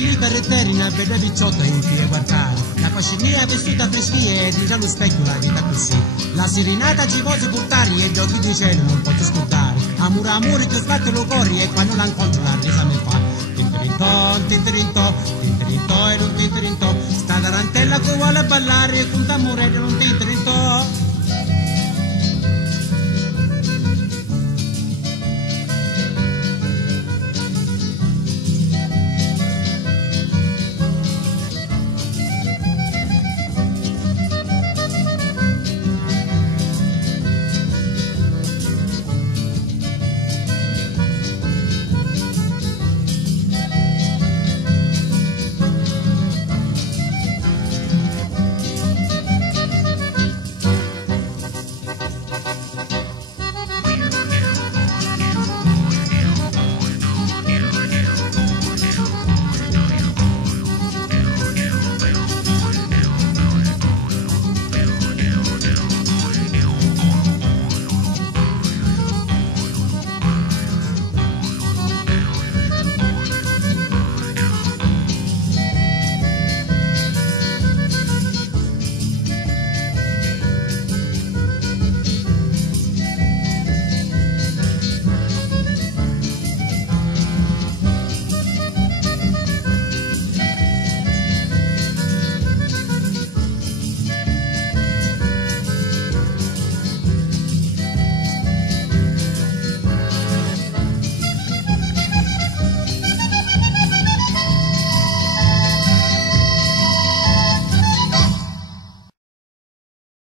lì per terra per le picciotto in fie guardare. La coscinia vestita freschia e dice allo specchio la vita così. La serenata ci voglio portare e gli occhi di cielo non posso scordare. Amore ti sbatte lo corri e quando la incontro la risa mi fa. Tintirinton, tintirinton, tintirinton e non tintirinton. Sta tarantella che vuole ballare con t'amore non tintirinton.